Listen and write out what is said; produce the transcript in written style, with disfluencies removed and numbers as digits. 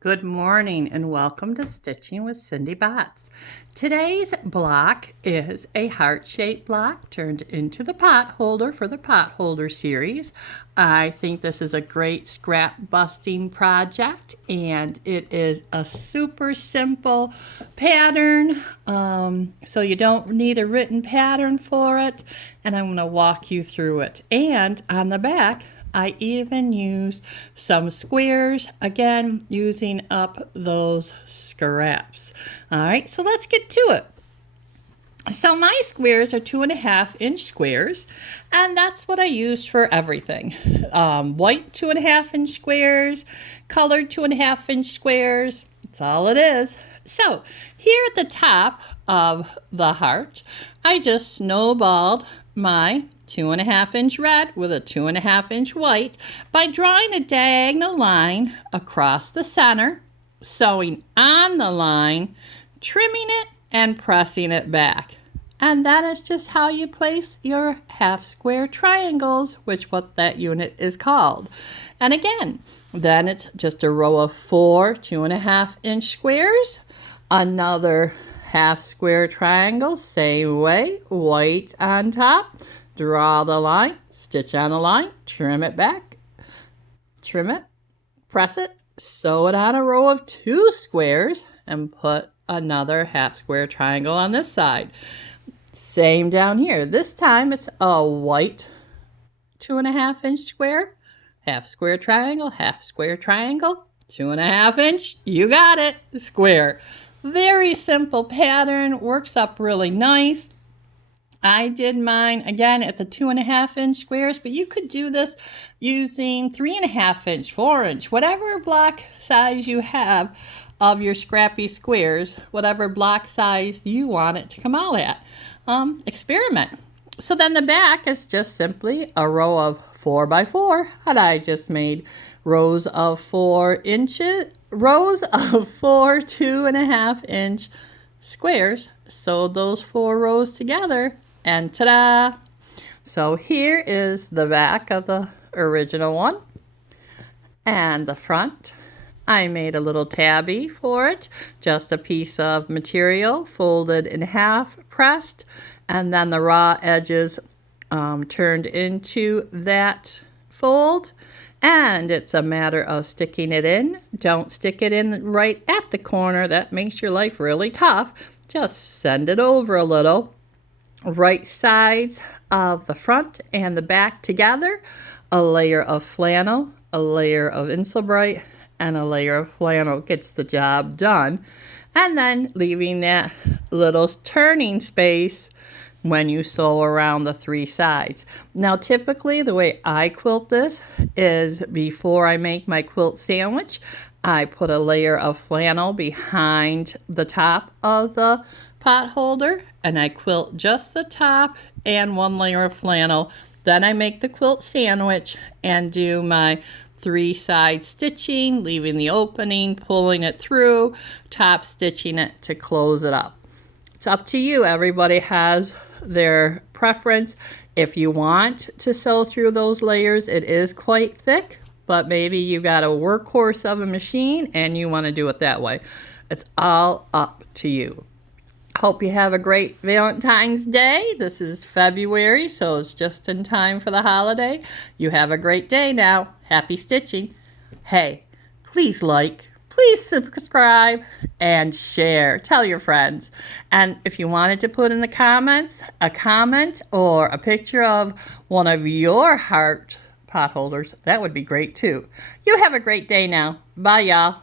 Good morning and welcome to Stitching with Cindy Botts. Today's block is a heart-shaped block turned into the pot holder for the pot holder series. I think this is a great scrap busting project and it is a super simple pattern, so you don't need a written pattern for it, and I'm going to walk you through it. And on the back I even used some squares, again, using up those scraps. All right, so let's get to it. So my squares are 2.5-inch squares, and that's what I used for everything. White 2.5-inch squares, colored 2.5-inch squares. That's all it is. So here at the top of the heart, I just snowballed my 2.5-inch red with a 2.5-inch white by drawing a diagonal line across the center, sewing on the line, trimming it, and pressing it back. And that is just how you place your half square triangles, which what that unit is called. And again, then it's just a row of 4 2.5-inch squares, another half square triangle, same way, white on top, draw the line, stitch on the line, trim it back, trim it, press it, sew it on a row of 2 squares, and put another half square triangle on this side. Same down here. This time it's a white 2.5-inch square, half square triangle, 2.5-inch, you got it, square. Very simple pattern, works up really nice. I did mine again at the 2.5-inch squares, but you could do this using 3.5-inch, 4-inch, whatever block size you have of your scrappy squares, whatever block size you want it to come out at. Experiment. So then the back is just simply a row of 4x4, and I just made rows of 4 2.5-inch squares. Sewed those 4 rows together, and ta-da! So here is the back of the original one, and the front. I made a little tabby for it, just a piece of material folded in half, pressed, and then the raw edges turned into that fold. And it's a matter of sticking it in. Don't stick it in right at the corner. That makes your life really tough. Just send it over a little. Right sides of the front and the back together. A layer of flannel, a layer of Insulbrite, and a layer of flannel gets the job done. And then leaving that little turning space when you sew around the 3 sides. Now typically the way I quilt this is before I make my quilt sandwich, I put a layer of flannel behind the top of the pot holder, and I quilt just the top and 1 layer of flannel. Then I make the quilt sandwich and do my 3-side stitching, leaving the opening, pulling it through, top stitching it to close it up. It's up to you. Everybody has their preference. If you want to sew through those layers, it is quite thick, but maybe you got a workhorse of a machine and you want to do it that way. It's all up to you. Hope you have a great Valentine's Day. This is February, so it's just in time for the holiday. You have a great day now. Happy stitching. Hey, please please subscribe and share. Tell your friends. And if you wanted to put in the comments a comment or a picture of one of your heart pot holders, that would be great too. You have a great day now. Bye, y'all.